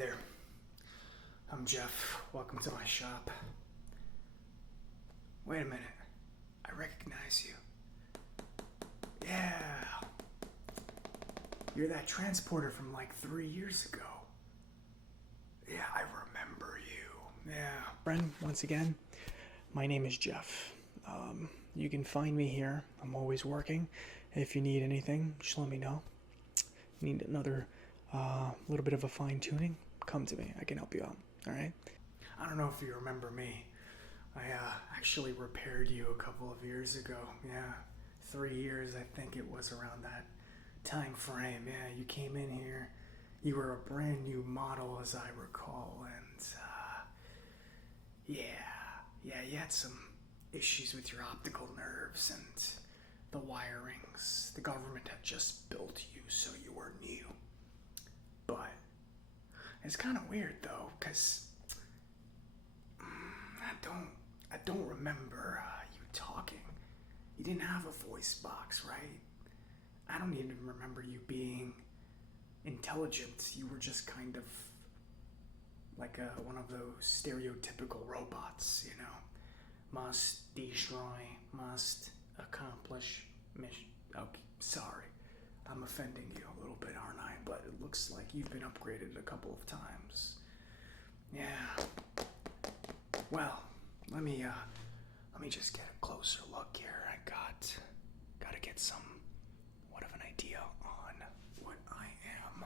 there. I'm Jeff. Welcome to my shop. Wait a minute. I recognize you. Yeah. You're that transporter from like 3 years ago. Yeah, I remember you. Yeah. Friend, once again, my name is Jeff. You can find me here. I'm always working. If you need anything, just let me know. Need another little bit of a fine tuning? Come to me. I can help you out. All right? I don't know if you remember me. I actually repaired you a couple of years ago. Yeah, 3 years, I think it was around that time frame. Yeah, you came in here. You were a brand new model, as I recall, and you had some issues with your optical nerves and the wirings. The government had just built you, so you were new. But it's kind of weird though, because I don't remember you talking. You didn't have a voice box, right? I don't even remember you being intelligent. You were just kind of like one of those stereotypical robots, you know. Must destroy, must accomplish mission. Okay, sorry. I'm offending you a little bit, aren't I? But it looks like you've been upgraded a couple of times. Yeah. Well, let me just get a closer look here. I gotta get what of an idea on what I am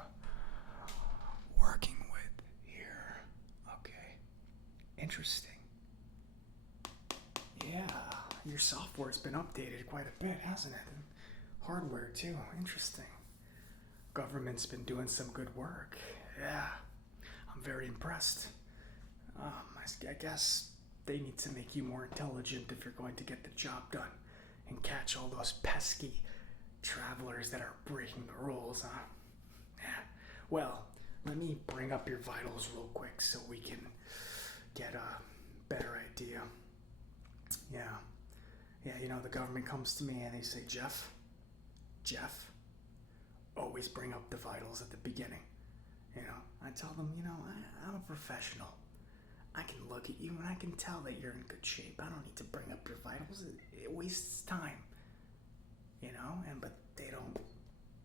working with here. Okay. Interesting. Yeah, your software's been updated quite a bit, hasn't it? And hardware too. Interesting. Government's been doing some good work. Yeah, I'm very impressed. I guess they need to make you more intelligent if you're going to get the job done and catch all those pesky travelers that are breaking the rules, huh? Yeah. Well, let me bring up your vitals real quick so we can get a better idea. Yeah, you know, the government comes to me and they say, Jeff, always bring up the vitals at the beginning. You know, I tell them, you know, I'm a professional. I can look at you and I can tell that you're in good shape. I don't need to bring up your vitals. It wastes time. You know, but they don't.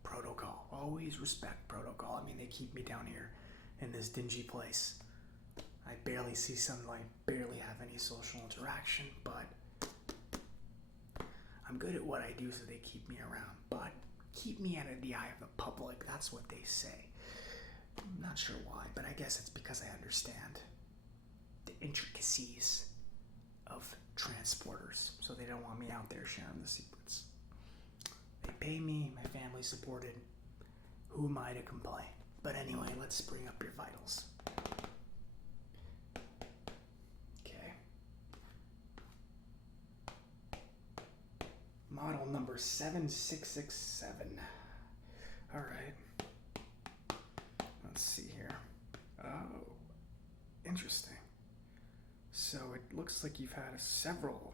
Protocol. Always respect protocol. I mean, they keep me down here in this dingy place. I barely see sunlight, barely have any social interaction, but I'm good at what I do, so they keep me around. But keep me out of the eye of the public, that's what they say. I'm not sure why, but I guess it's because I understand the intricacies of transporters, so they don't want me out there sharing the secrets. They pay me, my family's supported. Who am I to complain? But anyway, let's bring up your vitals. Okay. Model number 7667. All right. Let's see here. Oh, interesting. So it looks like you've had several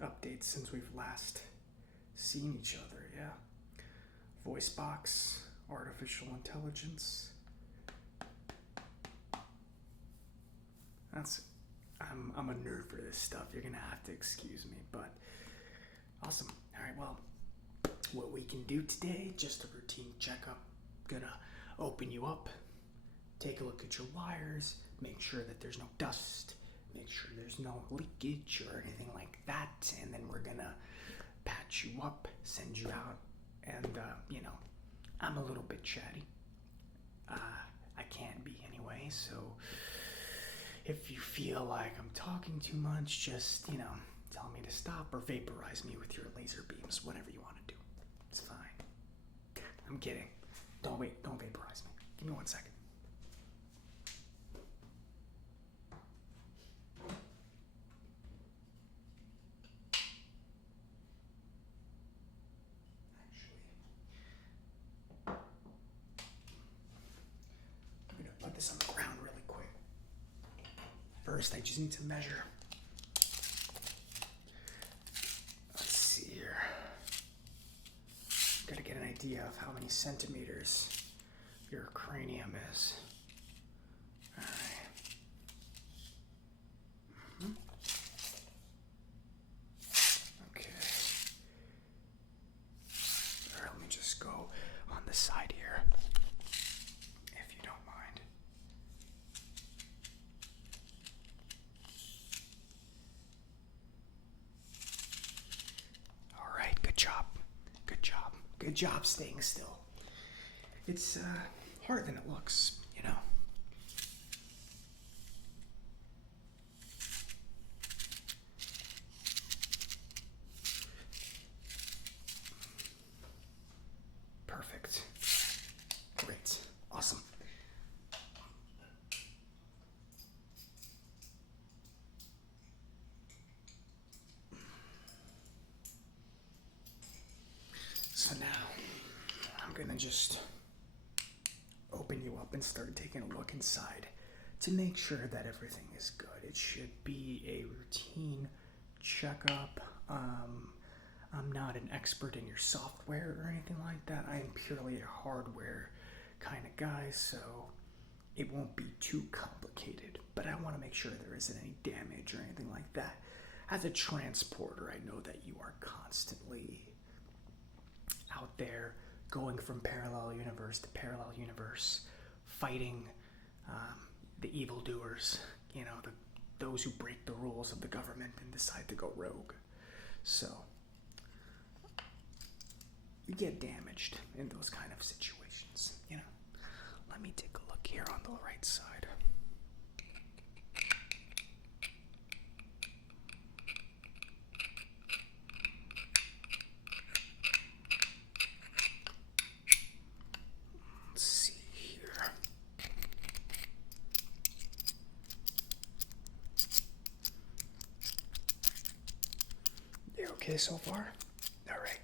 updates since we've last seen each other. Yeah. Voice box, artificial intelligence. I'm a nerd for this stuff. You're gonna have to excuse me, but awesome. All right, well, what we can do today, just a routine checkup. Gonna open you up, take a look at your wires, make sure that there's no dust, make sure there's no leakage or anything like that, and then we're gonna patch you up, send you out, and you know, I'm a little bit chatty. I can be anyway, so if you feel like I'm talking too much, just, you know, tell me to stop or vaporize me with your laser beams, whatever you want to do. It's fine. I'm kidding. Don't vaporize me. Give me 1 second. I'm gonna put this on the ground really quick. First, I just need to measure. Let's see here. Gotta get an idea of how many centimeters your cranium is. Alright. Okay. Alright, let me just go on the side here, if you don't mind. Alright, good job. Good job. Good job staying still. It's harder than it looks, you know. Perfect. Great. Awesome. So now I'm gonna just open you up and start taking a look inside to make sure that everything is good. It should be a routine checkup. I'm not an expert in your software or anything like that. I am purely a hardware kind of guy, so it won't be too complicated. But I want to make sure there isn't any damage or anything like that. As a transporter, I know that you are constantly out there going from parallel universe to parallel universe, fighting the evildoers, you know, those who break the rules of the government and decide to go rogue. So you get damaged in those kind of situations, you know. Let me take a look here on the right side. Let's see here. You okay so far? All right.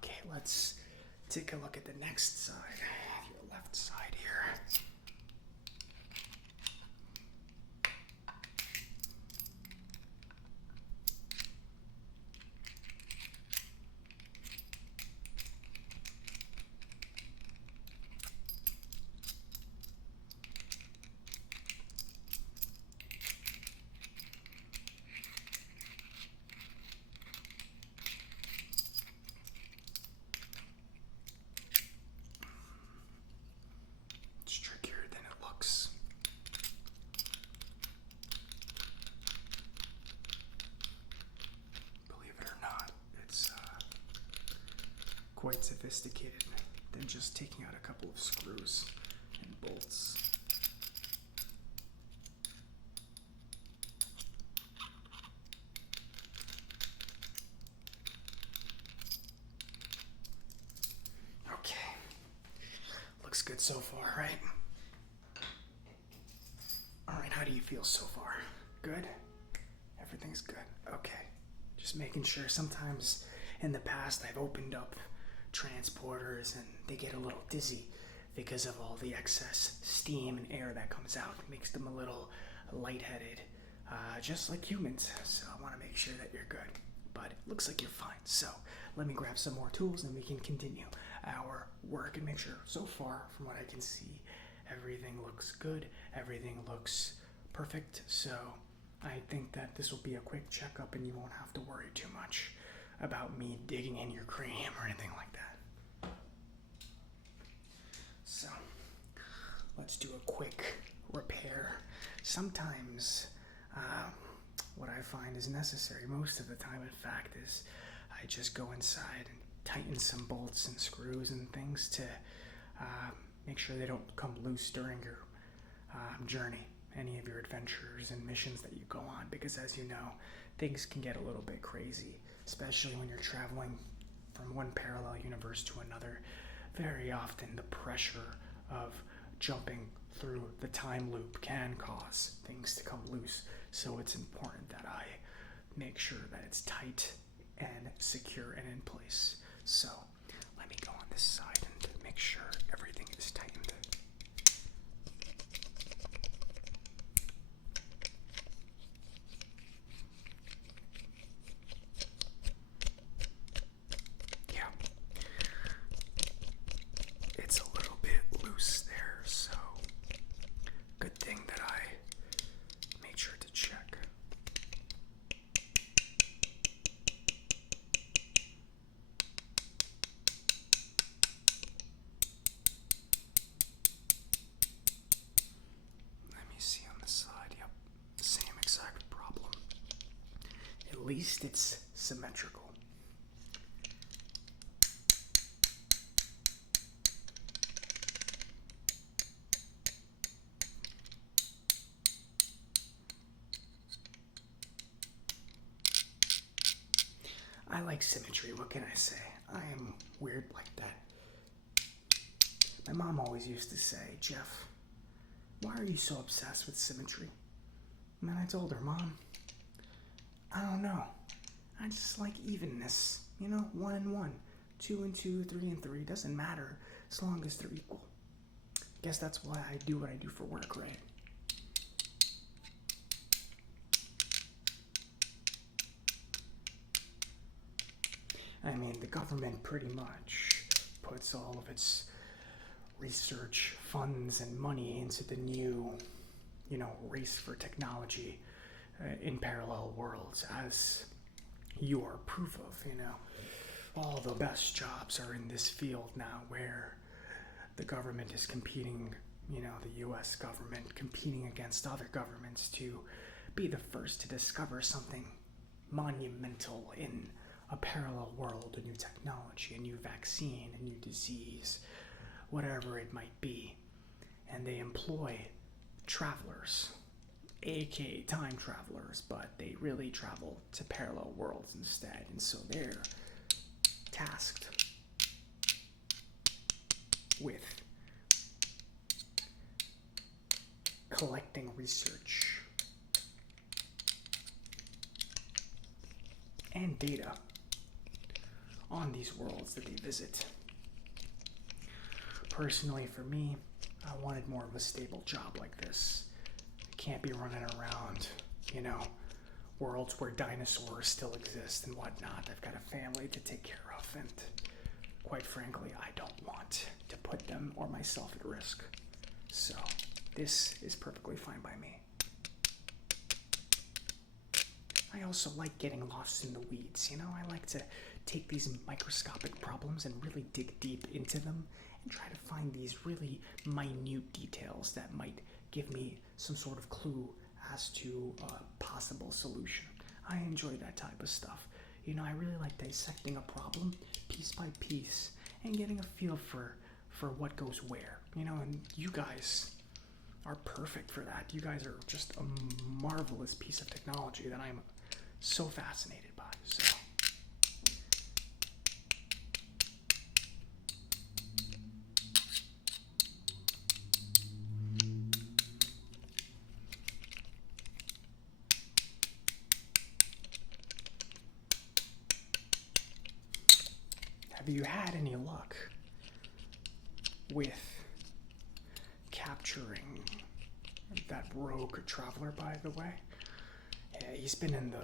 Okay, let's take a look at the next side, your left side here. It's trickier than it looks. Believe it or not, it's quite sophisticated than just taking out a couple of screws and bolts. Okay. Looks good so far, right? Alright, how do you feel so far? Good? Everything's good. Okay. Just making sure. Sometimes in the past I've opened up transporters and they get a little dizzy because of all the excess steam and air that comes out. It makes them a little lightheaded, just like humans. So I want to make sure that you're good. But it looks like you're fine. So let me grab some more tools and we can continue our work and make sure so far, from what I can see, everything looks good. Everything looks perfect. So I think that this will be a quick checkup and you won't have to worry too much about me digging in your cranium or anything like that. So let's do a quick repair. Sometimes what I find is necessary, most of the time in fact, is I just go inside and tighten some bolts and screws and things to make sure they don't come loose during your journey, any of your adventures and missions that you go on, because as you know, things can get a little bit crazy, especially when you're traveling from one parallel universe to another. Very often the pressure of jumping through the time loop can cause things to come loose, so it's important that I make sure that it's tight and secure and in place. So let me go on this side and make sure everything is tightened. Yeah. It's a little bit loose there, so good thing that I made sure to check. Let me see on the side. Yep, same exact problem. At least it's symmetrical. I like symmetry, what can I say? I am weird like that. My mom always used to say, Jeff, why are you so obsessed with symmetry? And then I told her, Mom, I don't know. I just like evenness. 1 and 1, 2 and 2, 3 and 3. Doesn't matter as long as they're equal. Guess that's why I do what I do for work, right? I mean, the government pretty much puts all of its research funds and money into the new, race for technology in parallel worlds, as you are proof of, All the best jobs are in this field now, where the government is competing, the US government competing against other governments to be the first to discover something monumental in a parallel world, a new technology, a new vaccine, a new disease, whatever it might be. And they employ travelers, aka time travelers, but they really travel to parallel worlds instead. And so they're tasked with collecting research and data on these worlds that they visit. Personally, for me, I wanted more of a stable job like this. I can't be running around, worlds where dinosaurs still exist and whatnot. I've got a family to take care of, and quite frankly, I don't want to put them or myself at risk. So, this is perfectly fine by me. I also like getting lost in the weeds, I like to take these microscopic problems and really dig deep into them and try to find these really minute details that might give me some sort of clue as to a possible solution. I enjoy that type of stuff. I really like dissecting a problem piece by piece and getting a feel for what goes where, and you guys are perfect for that. You guys are just a marvelous piece of technology that I'm so fascinated by. So have you had any luck with capturing that rogue traveler, by the way? Yeah, he's been in the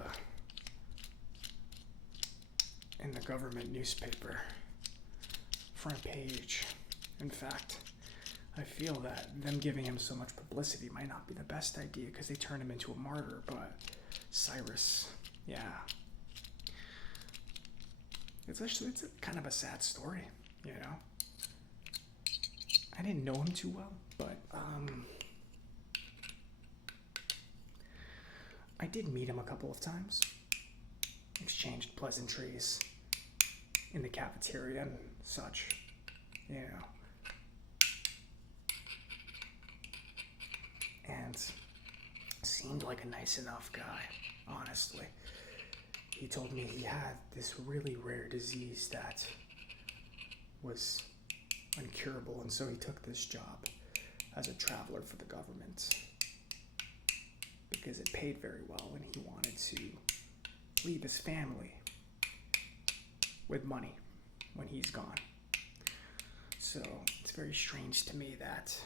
government newspaper front page. In fact, I feel that them giving him so much publicity might not be the best idea, because they turned him into a martyr. But Cyrus, yeah, it's a kind of a sad story, I didn't know him too well, but I did meet him a couple of times, exchanged pleasantries in the cafeteria and such, and seemed like a nice enough guy, honestly. He told me he had this really rare disease that was incurable, and so he took this job as a traveler for the government because it paid very well, and he wanted to leave his family with money when he's gone. So it's very strange to me that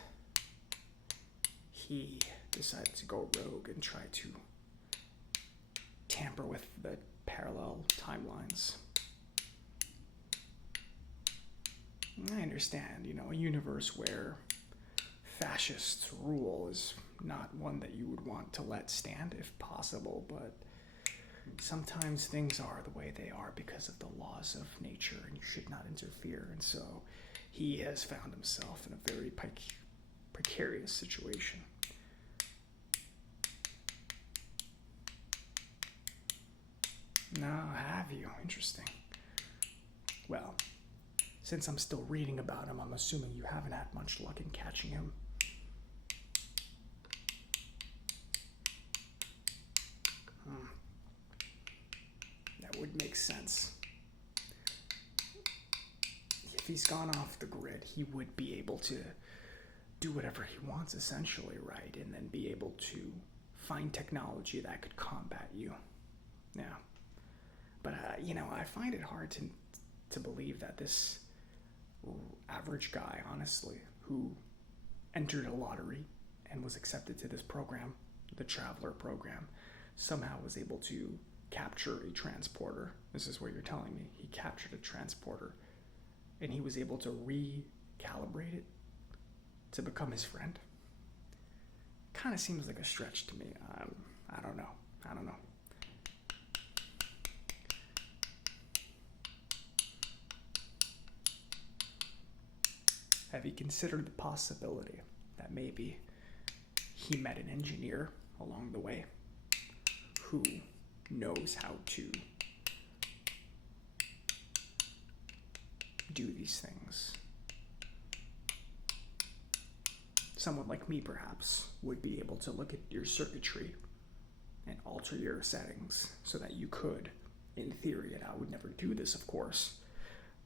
he decided to go rogue and try to tamper with the parallel timelines. I understand, a universe where fascist rule is not one that you would want to let stand if possible, but sometimes things are the way they are because of the laws of nature and you should not interfere. And so he has found himself in a very precarious situation. No, have you? Interesting. Well, since I'm still reading about him, I'm assuming you haven't had much luck in catching him. That would make sense. If he's gone off the grid, he would be able to do whatever he wants, essentially, right? And then be able to find technology that could combat you. Yeah. But, I find it hard to believe that this average guy, honestly, who entered a lottery and was accepted to this program, the Traveler program, somehow was able to capture a transporter. This is what you're telling me. He captured a transporter and he was able to recalibrate it to become his friend. Kind of seems like a stretch to me. I don't know. Have you considered the possibility that maybe he met an engineer along the way who knows how to do these things? Someone like me, perhaps, would be able to look at your circuitry and alter your settings so that you could, in theory, and I would never do this, of course,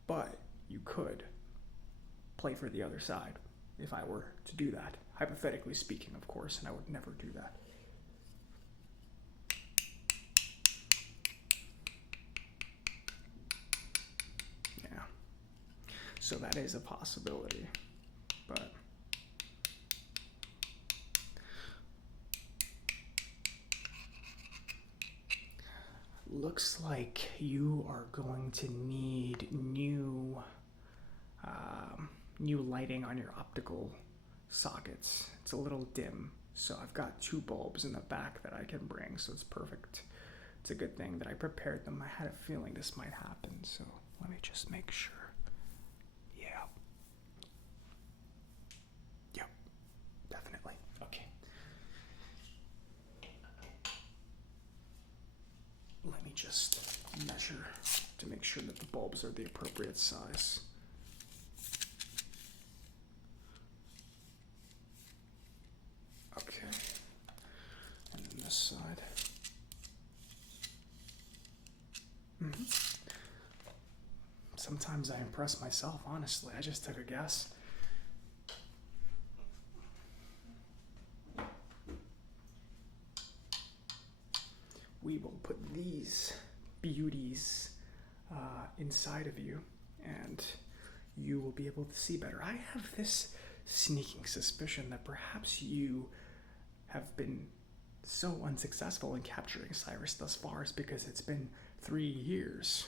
but you could play for the other side if I were to do that. Hypothetically speaking, of course, and I would never do that. Yeah. So that is a possibility, but looks like you are going to need new lighting on your optical sockets. It's a little dim, so I've got 2 bulbs in the back that I can bring, so it's perfect. It's a good thing that I prepared them. I had a feeling this might happen, so let me just make sure. Yep, definitely. Okay. Let me just measure to make sure that the bulbs are the appropriate size. Okay, and then this side. Sometimes I impress myself, honestly. I just took a guess. We will put these beauties inside of you, and you will be able to see better. I have this sneaking suspicion that perhaps you have been so unsuccessful in capturing Cyrus thus far is because it's been 3 years.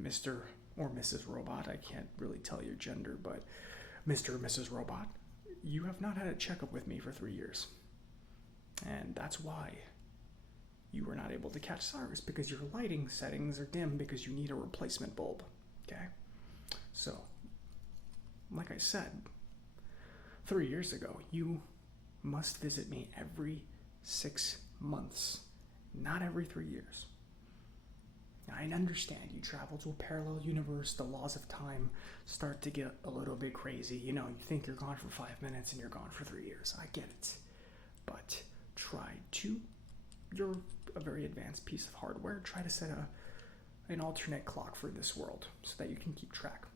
Mr. or Mrs. Robot, I can't really tell your gender, but Mr. or Mrs. Robot, you have not had a checkup with me for 3 years. And that's why you were not able to catch Cyrus, because your lighting settings are dim because you need a replacement bulb. Okay? So, like I said, 3 years ago, you must visit me every 6 months, not every 3 years. Now, I understand you travel to a parallel universe, the laws of time start to get a little bit crazy. You think you're gone for 5 minutes and you're gone for 3 years. I get it. But you're a very advanced piece of hardware. Try to set an alternate clock for this world so that you can keep track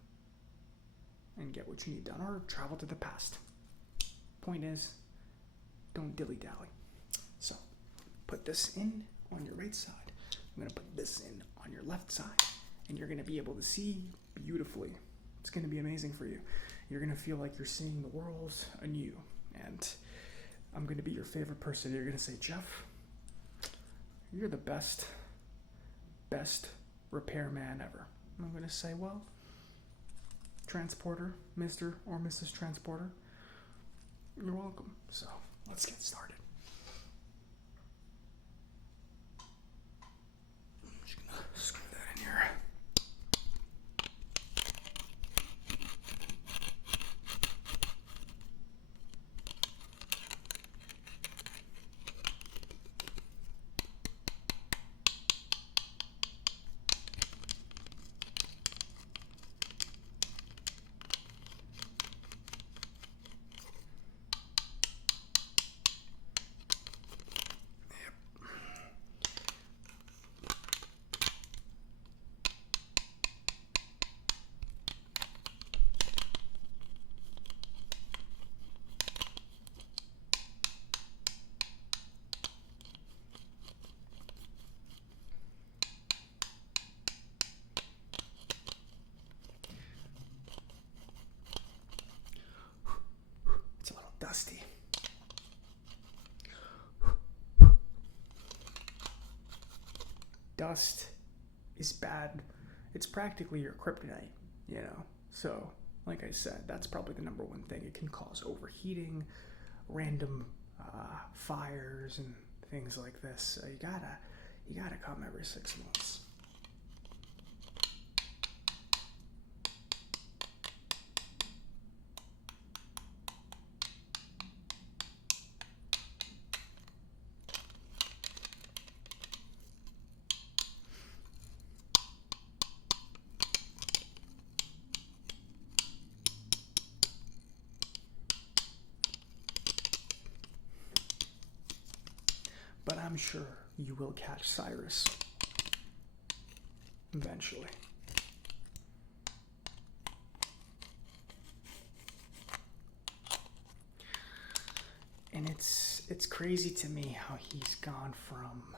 and get what you need done, or travel to the past. Point is, don't dilly-dally. So, put this in on your right side. I'm going to put this in on your left side. and you're going to be able to see beautifully. It's going to be amazing for you. You're going to feel like you're seeing the world anew, and I'm going to be your favorite person. You're going to say, Jeff, you're the best repairman ever. And I'm going to say, well, Transporter, Mr. or Mrs. Transporter, you're welcome. So let's get started. I'm just going to screw that in here. Dusty. Dust is bad. It's practically your kryptonite, you know. So, like I said, that's probably the number one thing. It can cause overheating, random fires, and things like this. So you gotta come every 6 months. But I'm sure you will catch Cyrus eventually. And it's crazy to me how he's gone from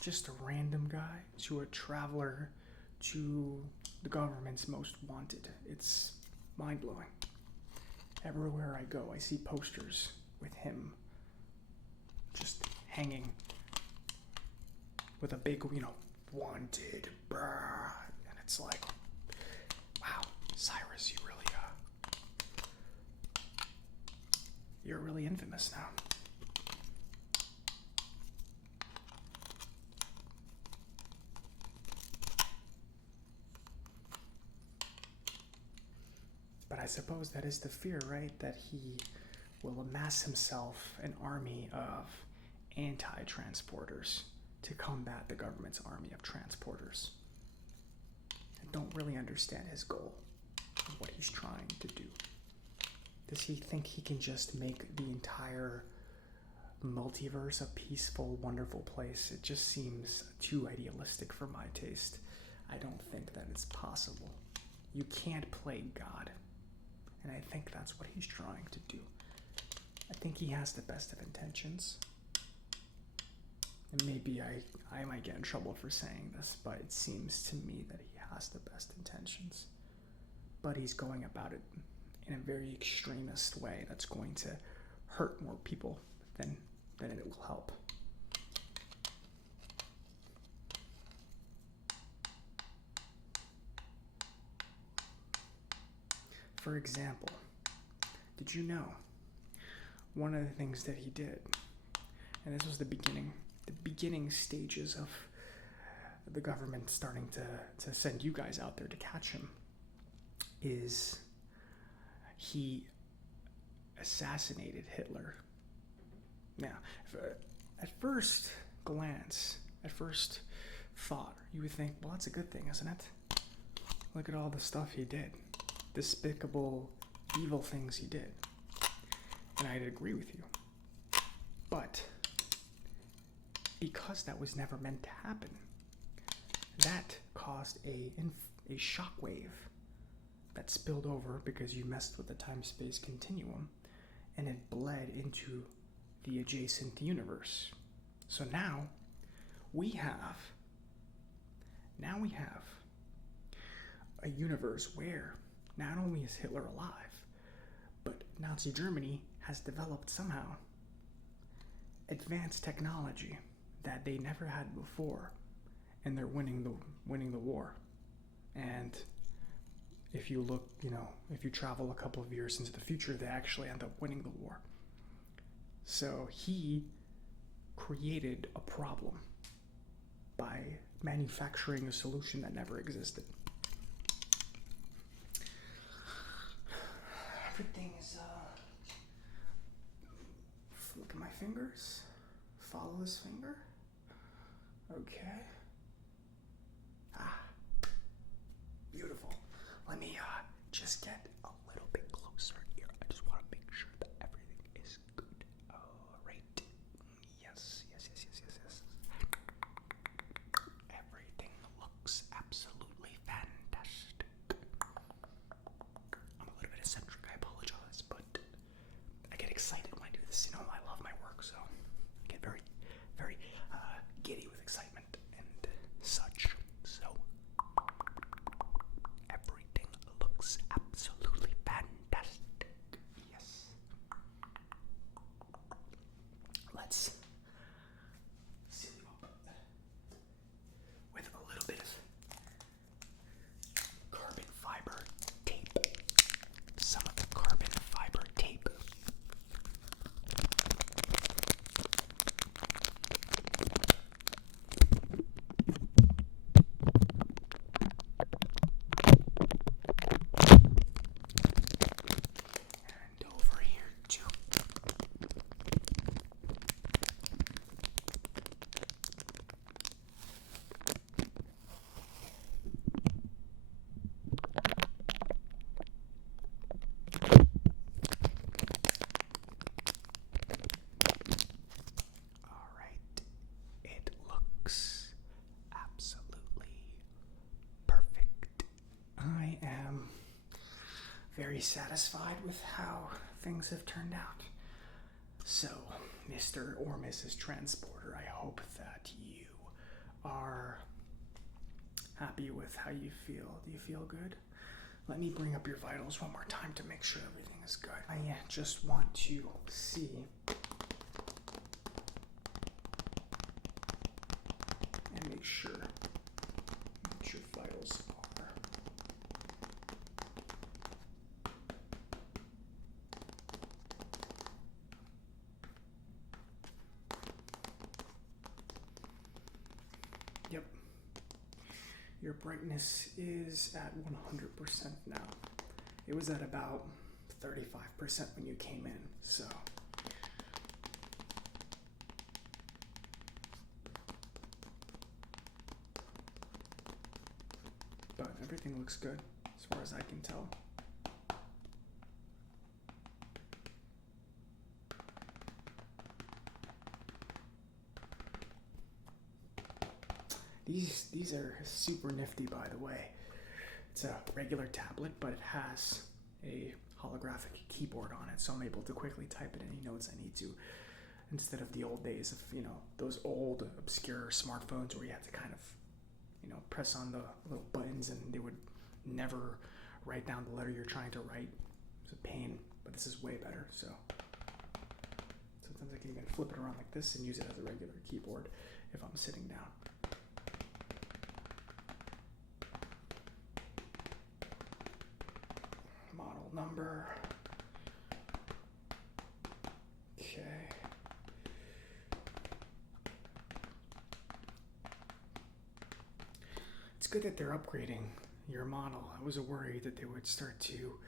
just a random guy to a traveler to the government's most wanted. It's mind-blowing. Everywhere I go, I see posters with him just hanging with a big, wanted, brr, and it's like, wow, Cyrus, you're really infamous now. But I suppose that is the fear, right? That he will amass himself an army of anti-transporters to combat the government's army of transporters. I don't really understand his goal, what he's trying to do. Does he think he can just make the entire multiverse a peaceful, wonderful place? It just seems too idealistic for my taste. I don't think that it's possible. You can't play God. And I think that's what he's trying to do. I think he has the best of intentions. And maybe I might get in trouble for saying this, but it seems to me that he has the best intentions. But he's going about it in a very extremist way that's going to hurt more people than it will help. For example, did you know one of the things that he did, and this was the beginning stages of the government starting to send you guys out there to catch him, is he assassinated Hitler. Now, at first glance, at first thought, you would think, well, that's a good thing, isn't it? Look at all the stuff he did. Despicable, evil things he did. And I'd agree with you. But because that was never meant to happen, that caused a shockwave that spilled over because you messed with the time-space continuum, and it bled into the adjacent universe. So now we have a universe where not only is Hitler alive, but Nazi Germany has developed somehow advanced technology that they never had before, and they're winning the war. And if you look, if you travel a couple of years into the future, they actually end up winning the war. So he created a problem by manufacturing a solution that never existed. Everything is, look at my fingers. Follow this finger. Okay. Beautiful. Let me, just get a little bit closer here. I just want to make sure that everything is good. All right. Yes. Everything looks absolutely fantastic. I'm a little bit eccentric, I apologize, but I get excited when I do this. I love my work, so I get very, very giddy with excitement and such. So everything looks absolutely fantastic. Yes. Let's seal you up with a little bit of carbon fiber tape. Some of the carbon fiber tape. And over here too. All right. It looks absolutely perfect. I am very satisfied with how things have turned out. So, Mr. or Mrs. Transporter, I hope that you are happy with how you feel. Do you feel good? Let me bring up your vitals one more time to make sure everything is good. I just want to see and make sure what your vitals are. Yep. Your brightness is at 100% now. It was at about 35% when you came in, so. But everything looks good as far as I can tell. These are super nifty, by the way. It's a regular tablet, but it has a holographic keyboard on it, so I'm able to quickly type in any notes I need to, instead of the old days of, those old obscure smartphones where you had to kind of, press on the little buttons and they would never write down the letter you're trying to write. It's a pain, but this is way better, so. Sometimes I can even flip it around like this and use it as a regular keyboard if I'm sitting down. Model number. Okay. It's good that they're upgrading your model. I was worried that they would start to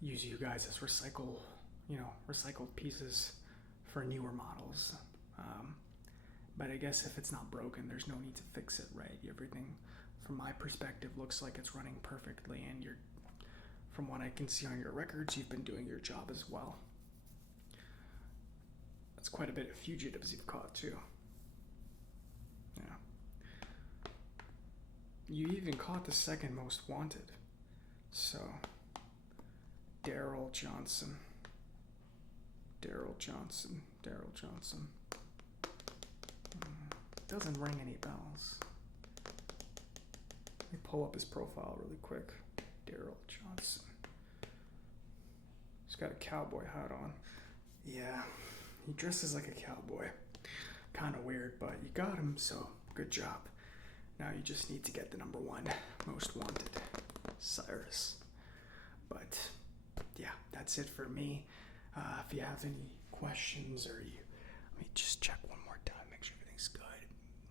use you guys as recycled pieces for newer models. But I guess if it's not broken, there's no need to fix it, right? Everything, from my perspective, looks like it's running perfectly, and from what I can see on your records, you've been doing your job as well. That's quite a bit of fugitives you've caught, too. Yeah. You even caught the second most wanted. So, Daryl Johnson. Doesn't ring any bells. me pull up his profile really quick. Daryl Johnson. He's got a cowboy hat on. Yeah, he dresses like a cowboy. Kind of weird, but you got him, so good job. Now you just need to get the number 1 most wanted, Cyrus. But yeah, that's it for me. If you have any questions or let me just check one more time, make sure everything's good.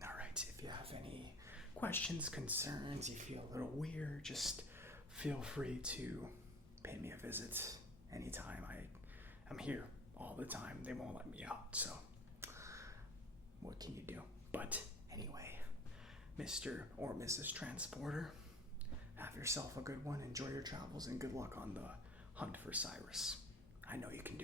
All right, if you have any questions, concerns, you feel a little weird, just feel free to pay me a visit anytime. I'm here all the time. They won't let me out, so what can you do? But anyway, Mr. or Mrs. Transporter, have yourself a good one. Enjoy your travels and good luck on the hunt for Cyrus. I know you can do